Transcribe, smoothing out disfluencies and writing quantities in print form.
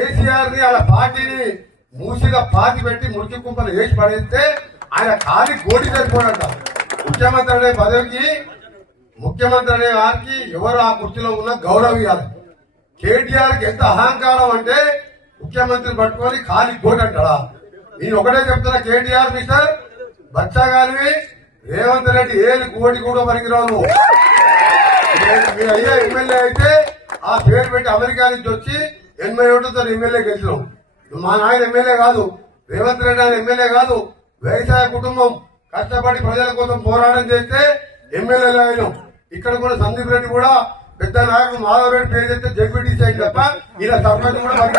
కేసీఆర్ ని అలా పార్టీని మూసిగా పాతి పెట్టి మురికి కుంపలు వేసి పడేస్తే ఆయన ఖాళీ గోటి సరిపోడంట. ముఖ్యమంత్రి అనే పదవికి ముఖ్యమంత్రి అనే వారికి ఎవరు ఆ కుర్చీలో ఉన్న గౌరవం ఇవ్వాలి. కేటీఆర్ కి ఎంత అహంకారం అంటే ముఖ్యమంత్రి పట్టుకొని ఖాళీ గోటి అంటాడా? నేను ఒకటే చెప్తున్నా, కేటీఆర్ మిస్టర్ బచ్చాగాలివి రేవంత్ రెడ్డి ఏది కోటి కూడా పనికిరావు. మీ అయ్యా ఎమ్మెల్యే అయితే ఆ పేరు పెట్టి అమెరికా నుంచి వచ్చి 80 ఓట్లతో ఎమ్మెల్యే గెలిచినాం. మా నాయన ఎమ్మెల్యే కాదు, రేవంత్ రెడ్డి ఆయన ఎమ్మెల్యే కాదు. వ్యవసాయ కుటుంబం కష్టపడి ప్రజల కోసం పోరాటం చేస్తే ఎమ్మెల్యేలు అయినాం. ఇక్కడ కూడా సందీప్ రెడ్డి కూడా పెద్ద నాయకుడు మాధవ్ రెడ్డి పేరు చెప్తే జడ్పీటీసీ అయింది తప్ప ఇలా సర్పంచ్ కూడా బడి